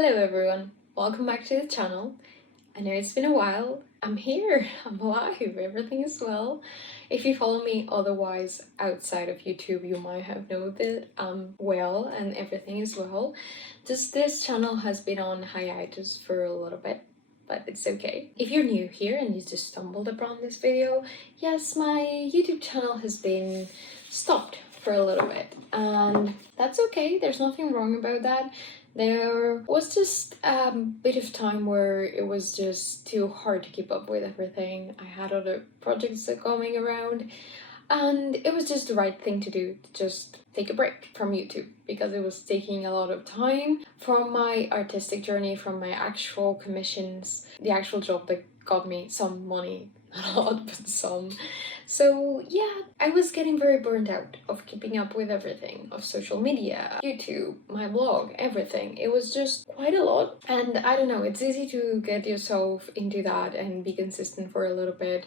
Hello everyone, welcome back to the channel. I know it's been a while. I'm here, I'm alive, everything is well. If you follow me otherwise outside of YouTube, you might have known that I'm well and everything is well. Just this channel has been on hiatus for a little bit, but it's okay. If you're new here and you just stumbled upon this video, yes, my YouTube channel has been stopped for a little bit, and that's okay. There's nothing wrong about that. There was just a bit of time where it was just too hard to keep up with everything. I had other projects coming around, and it was just the right thing to do to just take a break from YouTube because it was taking a lot of time from my artistic journey, from my actual commissions, the actual job that got me some money. Not a lot, but some. So yeah, I was getting very burned out of keeping up with everything, of social media, YouTube, my blog, everything. It was just quite a lot, and I don't know, it's easy to get yourself into that and be consistent for a little bit,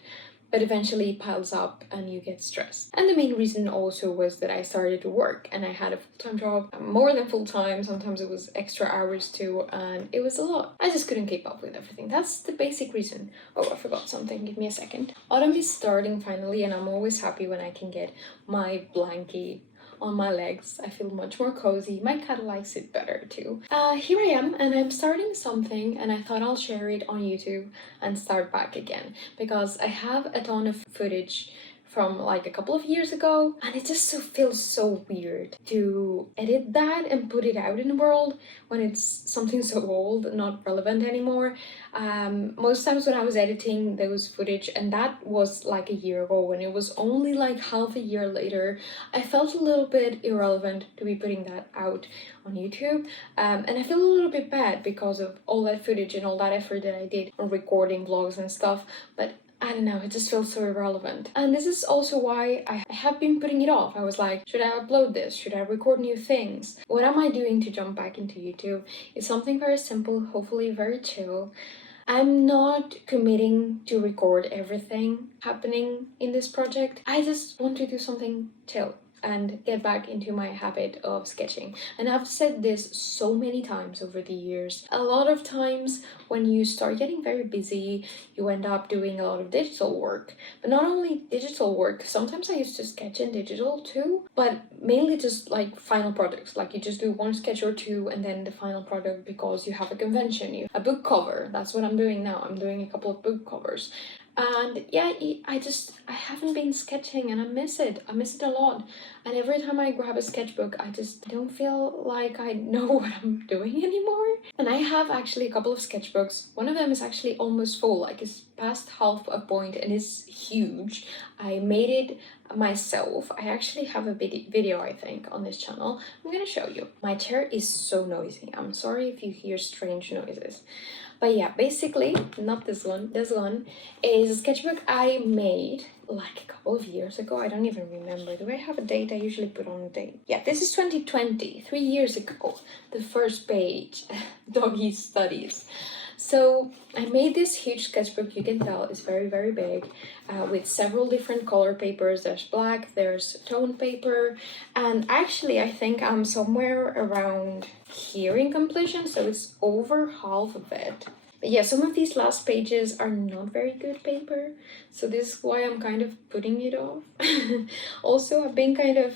but eventually it piles up and you get stressed. And the main reason also was that I started to work and I had a full-time job, more than full-time, sometimes it was extra hours too, and it was a lot. I just couldn't keep up with everything. That's the basic reason. Oh, I forgot something, give me a second. Autumn is starting finally, and I'm always happy when I can get my blankie on my legs. I feel much more cozy. My cat likes it better too. Here I am, and I'm starting something, and I thought I'll share it on YouTube and start back again because I have a ton of footage from like a couple of years ago, and it just feels so weird to edit that and put it out in the world when it's something so old, not relevant anymore. Most times when I was editing those footage, and that was like a year ago, and it was only like half a year later, I felt a little bit irrelevant to be putting that out on YouTube, and I feel a little bit bad because of all that footage and all that effort that I did on recording vlogs and stuff, but I don't know, it just feels so irrelevant. And this is also why I have been putting it off. I was like, should I upload this? Should I record new things? What am I doing to jump back into YouTube? It's something very simple, hopefully very chill. I'm not committing to record everything happening in this project. I just want to do something chill and get back into my habit of sketching. And I've said this so many times over the years. A lot of times when you start getting very busy, you end up doing a lot of digital work. But not only digital work, sometimes I used to sketch in digital too, but mainly just like final products. Like you just do one sketch or two and then the final product because you have a convention, a book cover. That's what I'm doing now. I'm doing a couple of book covers. And yeah, I haven't been sketching and I miss it a lot. And every time I grab a sketchbook, I just don't feel like I know what I'm doing anymore. And I have actually a couple of sketchbooks. One of them is actually almost full, like it's past half a point and it's huge. I made it myself. I actually have a video, I think, on this channel. I'm gonna show you. My chair is so noisy. I'm sorry if you hear strange noises. But yeah, basically, not this one. This one is a sketchbook I made like a couple of years ago. I don't even remember. Do I have a date? I usually put on a date. Yeah, this is 2020, 3 years ago. The first page, Doggy Studies. So I made this huge sketchbook, you can tell it's very, very big, with several different color papers. There's black, there's tone paper, and actually I think I'm somewhere around here in completion, so it's over half of it. But yeah, some of these last pages are not very good paper, so this is why I'm kind of putting it off. Also, I've been kind of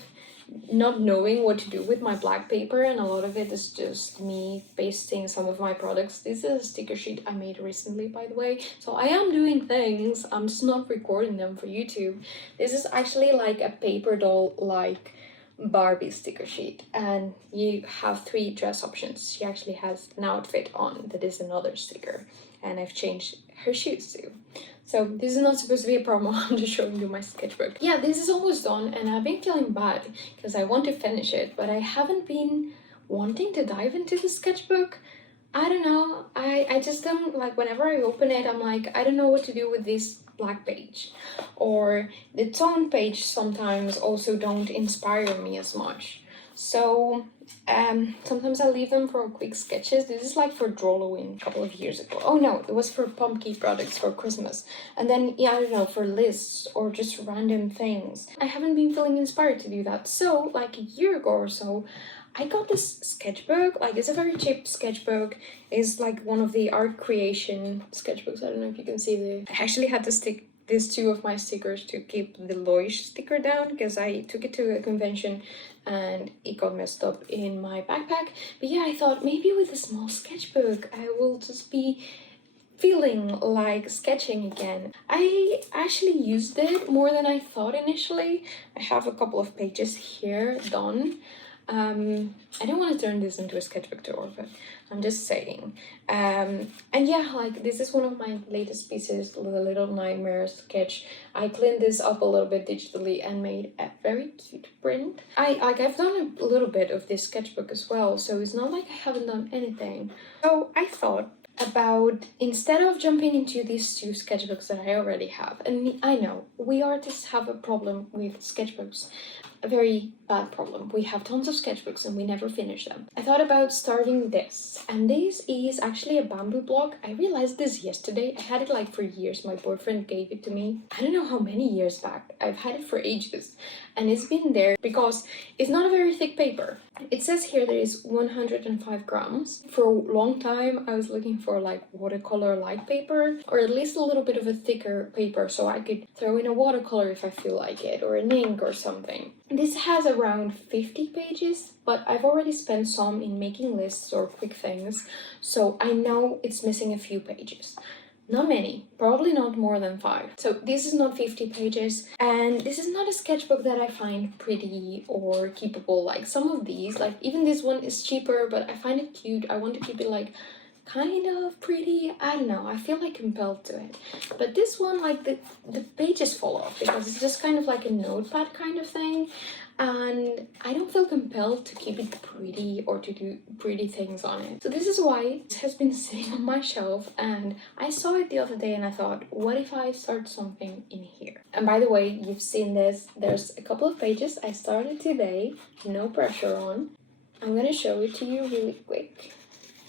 not knowing what to do with my black paper, and a lot of it is just me pasting some of my products. This is a sticker sheet I made recently, by the way, so I am doing things, I'm just not recording them for YouTube. This is actually like a paper doll like Barbie sticker sheet, and you have 3 dress options. She actually has an outfit on that is another sticker, and I've changed her shoes too. So this is not supposed to be a promo, I'm just showing you my sketchbook. Yeah, this is almost done, and I've been feeling bad because I want to finish it, but I haven't been wanting to dive into the sketchbook. I don't know, I just don't, like, whenever I open it, I'm like, I don't know what to do with this black page. Or the tone page sometimes also don't inspire me as much. So sometimes I leave them for quick sketches. This is like for Drawlowing a couple of years ago. Oh no, it was for pumpkin products for Christmas. And then, yeah, I don't know, for lists or just random things. I haven't been feeling inspired to do that. So like a year ago or so, I got this sketchbook, like it's a very cheap sketchbook. It's like one of the art creation sketchbooks. I don't know if you can see I actually had to stick these two of my stickers to keep the Loish sticker down because I took it to a convention and it got messed up in my backpack. But yeah, I thought maybe with a small sketchbook I will just be feeling like sketching again. I actually used it more than I thought initially. I have a couple of pages here done. I don't want to turn this into a sketchbook tour, but I'm just saying. And yeah, like this is one of my latest pieces, the Little Nightmare sketch. I cleaned this up a little bit digitally and made a very cute print. I've done a little bit of this sketchbook as well, so it's not like I haven't done anything. So I thought about, instead of jumping into these two sketchbooks that I already have, and I know we artists have a problem with sketchbooks, a very bad problem. We have tons of sketchbooks and we never finish them. I thought about starting this, and this is actually a bamboo block. I realized this yesterday. I had it like for years. My boyfriend gave it to me. I don't know how many years back. I've had it for ages, and it's been there because it's not a very thick paper. It says here there is 105 grams. For a long time I was looking for like watercolor light paper, or at least a little bit of a thicker paper so I could throw in a watercolor if I feel like it, or an ink or something. This has around 50 pages, but I've already spent some in making lists or quick things, so I know it's missing a few pages. Not many, probably not more than 5. So this is not 50 pages, and this is not a sketchbook that I find pretty or keepable. Like some of these, like even this one is cheaper, but I find it cute. I want to keep it like kind of pretty. I don't know, I feel like compelled to it. But this one, like the pages fall off because it's just kind of like a notepad kind of thing, and I don't feel compelled to keep it pretty or to do pretty things on it. So this is why it has been sitting on my shelf, and I saw it the other day and I thought, what if I start something in here? And by the way, you've seen this, there's a couple of pages I started today, no pressure on. I'm gonna show it to you really quick.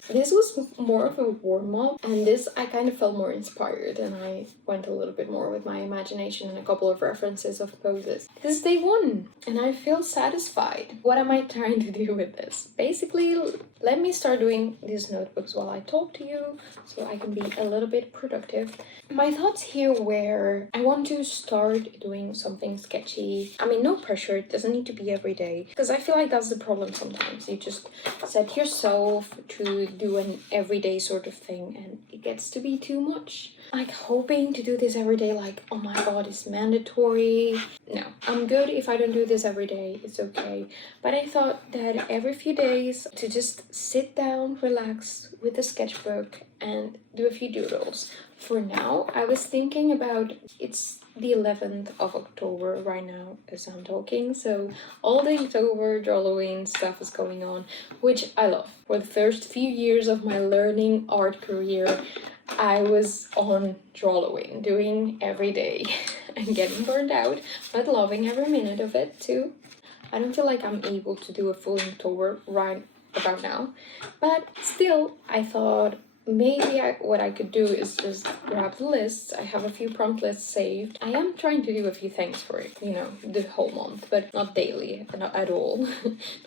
This was more of a warm-up, and this I kind of felt more inspired, and I went a little bit more with my imagination and a couple of references of poses. This is day 1, and I feel satisfied. What am I trying to do with this? Basically, let me start doing these notebooks while I talk to you, so I can be a little bit productive. My thoughts here were, I want to start doing something sketchy. I mean, no pressure, it doesn't need to be every day, because I feel like that's the problem sometimes. You just set yourself to do an everyday sort of thing and it gets to be too much. Like hoping to do this every day, like, oh my god, it's mandatory. No, I'm good if I don't do this every day, it's okay. But I thought that every few days to just sit down, relax with a sketchbook and do a few doodles. For now, I was thinking about, it's the 11th of October right now as I'm talking, so all the October Halloween stuff is going on, which I love. For the first few years of my learning art career, I was on Halloween, doing every day and getting burned out, but loving every minute of it too. I don't feel like I'm able to do a full October right about now, but still, I thought maybe what I could do is just grab the lists. I have a few prompt lists saved. I am trying to do a few things for it, you know, the whole month, but not daily, not at all,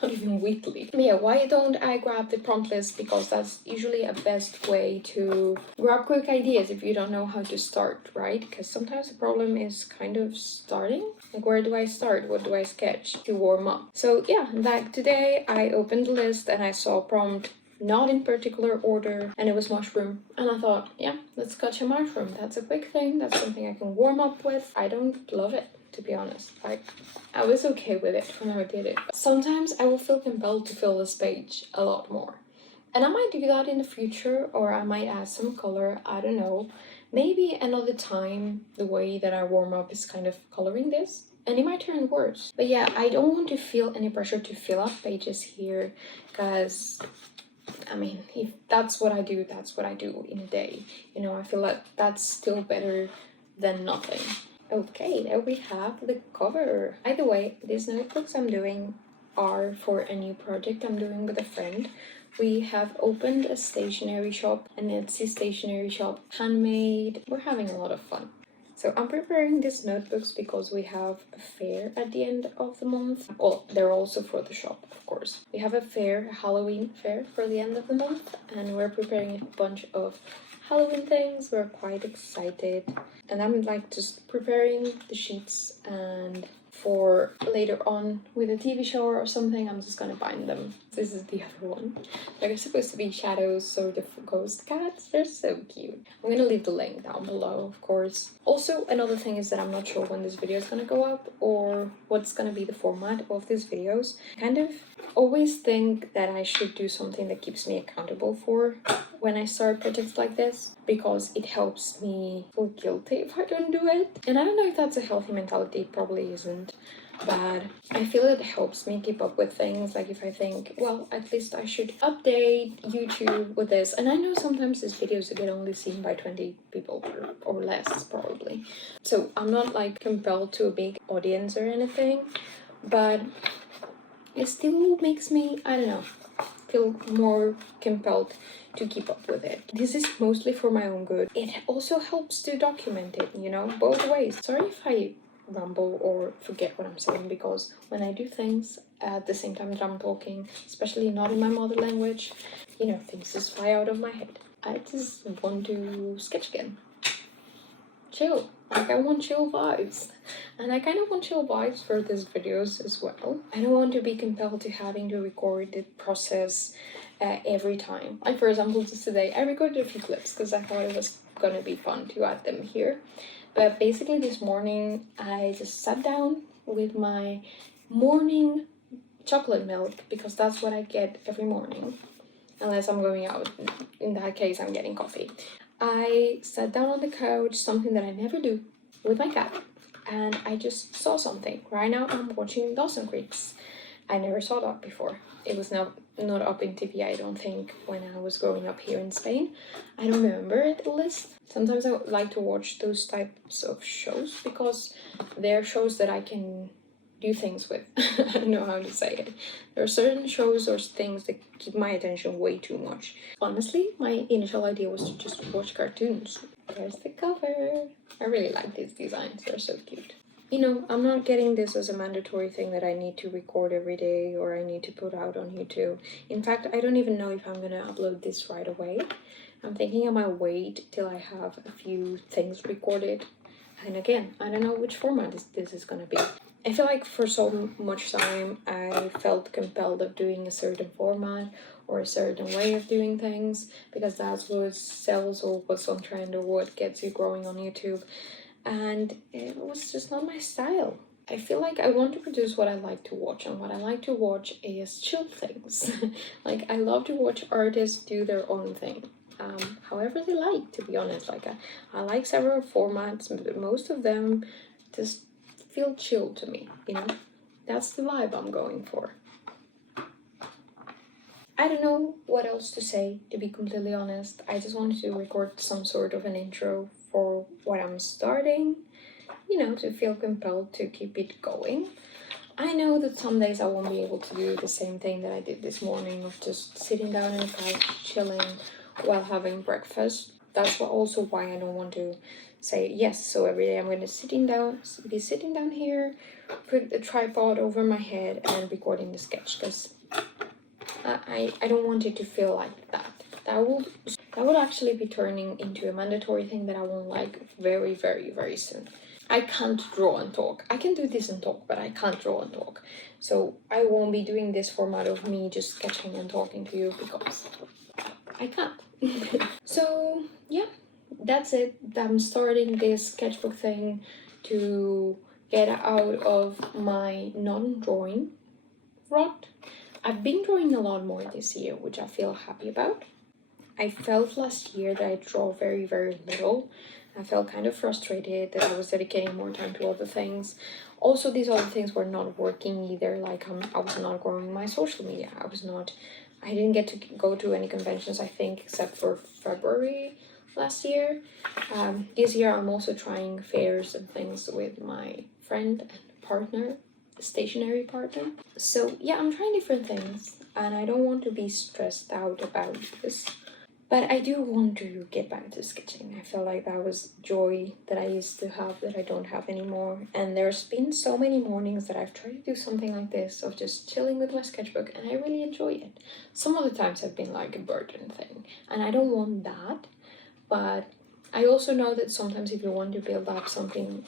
not even weekly. But yeah, why don't I grab the prompt list? Because that's usually a best way to grab quick ideas if you don't know how to start, right? Because sometimes the problem is kind of starting. Like, where do I start? What do I sketch to warm up? So yeah, like today I opened the list and I saw prompt, not in particular order, and it was mushroom, and I thought, yeah, let's sketch a mushroom. That's a quick thing, that's something I can warm up with. I don't love it, to be honest. Like, I was okay with it when I did it. But sometimes I will feel compelled to fill this page a lot more, and I might do that in the future, or I might add some color, I don't know. Maybe another time the way that I warm up is kind of coloring this, and it might turn worse. But yeah, I don't want to feel any pressure to fill up pages here, because I mean, if that's what I do, that's what I do in a day. You know, I feel like that's still better than nothing. Okay, there we have the cover. By the way, these notebooks I'm doing are for a new project I'm doing with a friend. We have opened a stationery shop, an Etsy stationery shop, handmade. We're having a lot of fun. So I'm preparing these notebooks because we have a fair at the end of the month. Well, they're also for the shop, of course. We have a fair, a Halloween fair for the end of the month, and we're preparing a bunch of Halloween things. We're quite excited. And I'm like just preparing the sheets, and for later on with a TV show or something, I'm just gonna bind them. This is the other one. They're supposed to be shadows, sort of ghost cats. They're so cute. I'm gonna leave the link down below, of course. Also, another thing is that I'm not sure when this video is gonna go up or what's gonna be the format of these videos. I kind of always think that I should do something that keeps me accountable for when I start projects like this, because it helps me feel guilty if I don't do it. And I don't know if that's a healthy mentality, it probably isn't, but I feel it helps me keep up with things. Like if I think, well, at least I should update YouTube with this. And I know sometimes these videos get only seen by 20 people or less probably. So I'm not like compelled to a big audience or anything, but it still makes me, I don't know, feel more compelled to keep up with it. This is mostly for my own good. It also helps to document it, you know, both ways. Sorry if I ramble or forget what I'm saying, because when I do things at the same time that I'm talking, especially not in my mother language, you know, things just fly out of my head. I just want to sketch again. Chill. Like, I want chill vibes. And I kind of want chill vibes for these videos as well. I don't want to be compelled to having to record the process every time. Like, for example, just today, I recorded a few clips because I thought it was gonna be fun to add them here. But basically this morning, I just sat down with my morning chocolate milk, because that's what I get every morning. Unless I'm going out. In that case, I'm getting coffee. I sat down on the couch, something that I never do, with my cat, and I just saw something. Right now I'm watching Dawson Creeks. I never saw that before. It was not up in TV, I don't think, when I was growing up here in Spain. I don't remember it at least. Sometimes I like to watch those types of shows because they're shows that I can do things with. I don't know how to say it. There are certain shows or things that keep my attention way too much. Honestly, my initial idea was to just watch cartoons. There's the cover. I really like these designs, they're so cute. You know, I'm not getting this as a mandatory thing that I need to record every day or I need to put out on YouTube. In fact, I don't even know if I'm gonna upload this right away. I'm thinking I might wait till I have a few things recorded. And again, I don't know which format this is gonna be. I feel like for so much time I felt compelled of doing a certain format or a certain way of doing things because that's what sells or what's on trend or what gets you growing on YouTube, and it was just not my style. I feel like I want to produce what I like to watch, and what I like to watch is chill things. Like, I love to watch artists do their own thing. However they like, to be honest. Like, I like several formats, but most of them just feel chill to me, you know? That's the vibe I'm going for. I don't know what else to say, to be completely honest. I just wanted to record some sort of an intro for what I'm starting, you know, to feel compelled to keep it going. I know that some days I won't be able to do the same thing that I did this morning of just sitting down on the couch, chilling while having breakfast. That's also why I don't want to say yes. So every day I'm going to be sitting down here, put the tripod over my head and recording the sketch, because I don't want it to feel like that. That would actually be turning into a mandatory thing that I won't like very, very, very soon. I can't draw and talk. I can do this and talk, but I can't draw and talk. So I won't be doing this format of me just sketching and talking to you because I can't. So yeah, that's it. I'm starting this sketchbook thing to get out of my non-drawing rut. I've been drawing a lot more this year, which I feel happy about. I felt last year that I draw very, very little. I felt kind of frustrated that I was dedicating more time to other things. Also, these other things were not working either. Like, I was not growing my social media. I didn't get to go to any conventions, I think, except for February last year. This year, I'm also trying fairs and things with my friend and partner, stationary partner. So yeah, I'm trying different things and I don't want to be stressed out about this. But I do want to get back to sketching. I feel like that was joy that I used to have that I don't have anymore. And there's been so many mornings that I've tried to do something like this, of just chilling with my sketchbook, and I really enjoy it. Some of the times have been like a burden thing, and I don't want that. But I also know that sometimes if you want to build up something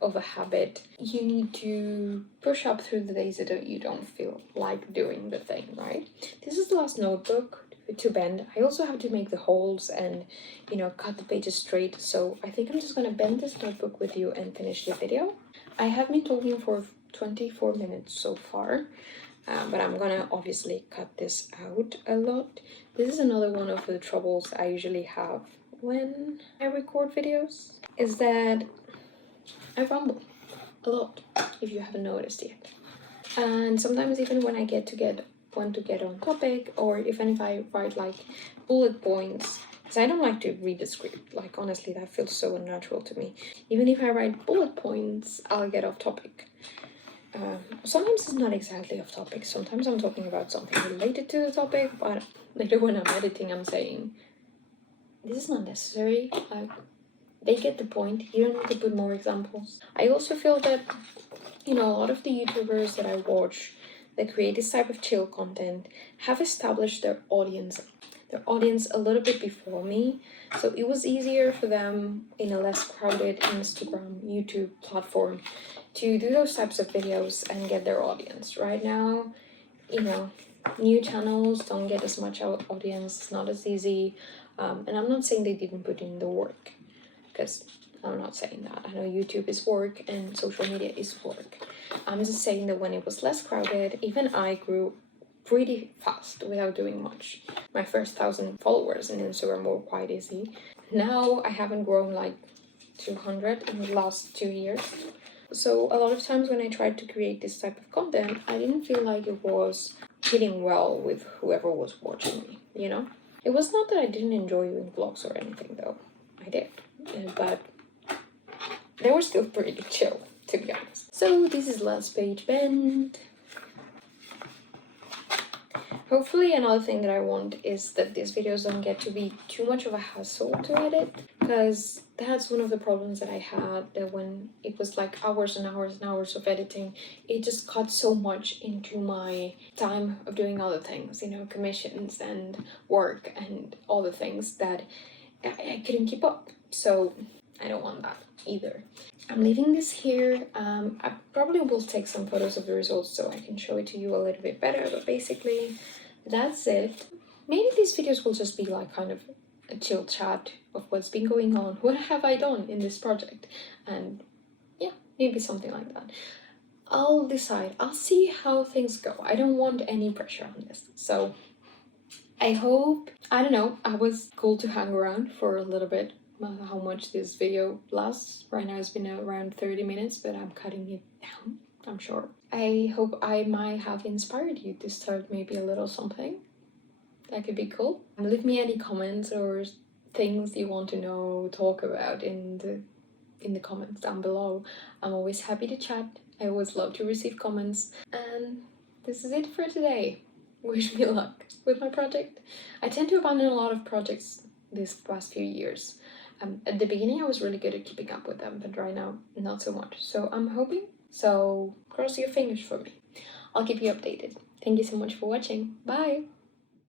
of a habit, you need to push up through the days that you don't feel like doing the thing, right? This is the last notebook to bend. I also have to make the holes and, you know, cut the pages straight. So I think I'm just gonna bend this notebook with you and finish the video. I have been talking for 24 minutes so far, but I'm gonna obviously cut this out a lot. This is another one of the troubles I usually have when I record videos, is that I ramble a lot, if you haven't noticed yet. And sometimes even when I want to get on topic, or even if I write like bullet points, because I don't like to read the script, like honestly that feels so unnatural to me. Even if I write bullet points, I'll get off topic. Sometimes it's not exactly off topic, sometimes I'm talking about something related to the topic, but later when I'm editing I'm saying, this is not necessary, like, they get the point, you don't need to put more examples. I also feel that, you know, a lot of the YouTubers that I watch that create this type of chill content have established their audience a little bit before me. So it was easier for them in a less crowded Instagram, YouTube platform to do those types of videos and get their audience. Right now, you know, new channels don't get as much audience, it's not as easy. And I'm not saying they didn't put in the work, because I'm not saying that. I know YouTube is work and social media is work. I'm just saying that when it was less crowded, even I grew pretty fast without doing much. My first 1,000 followers on Instagram were quite easy. Now I haven't grown like 200 in the last 2 years. So a lot of times when I tried to create this type of content, I didn't feel like it was hitting well with whoever was watching me, you know? It was not that I didn't enjoy doing vlogs or anything though. I did. But they were still pretty chill, to be honest. So this is last page bend. Hopefully another thing that I want is that these videos don't get to be too much of a hassle to edit, because that's one of the problems that I had, that when it was like hours and hours and hours of editing, it just cut so much into my time of doing other things, you know, commissions and work and all the things, that I couldn't keep up. So I don't want that either. I'm leaving this here. I probably will take some photos of the results so I can show it to you a little bit better, but basically that's it. Maybe these videos will just be like kind of a chill chat of what's been going on, what have I done in this project, and yeah, maybe something like that. I'll decide, I'll see how things go. I don't want any pressure on this, so I hope, I don't know, I was cool to hang around for a little bit. How much this video lasts. Right now it's been around 30 minutes, but I'm cutting it down, I'm sure. I hope I might have inspired you to start maybe a little something. That could be cool. Leave me any comments or things you want to know, talk about in the comments down below. I'm always happy to chat. I always love to receive comments. And this is it for today. Wish me luck with my project. I tend to abandon a lot of projects these past few years. At the beginning I was really good at keeping up with them, but right now not so much. So I'm hoping, so cross your fingers for me. I'll keep you updated. Thank you so much for watching. Bye!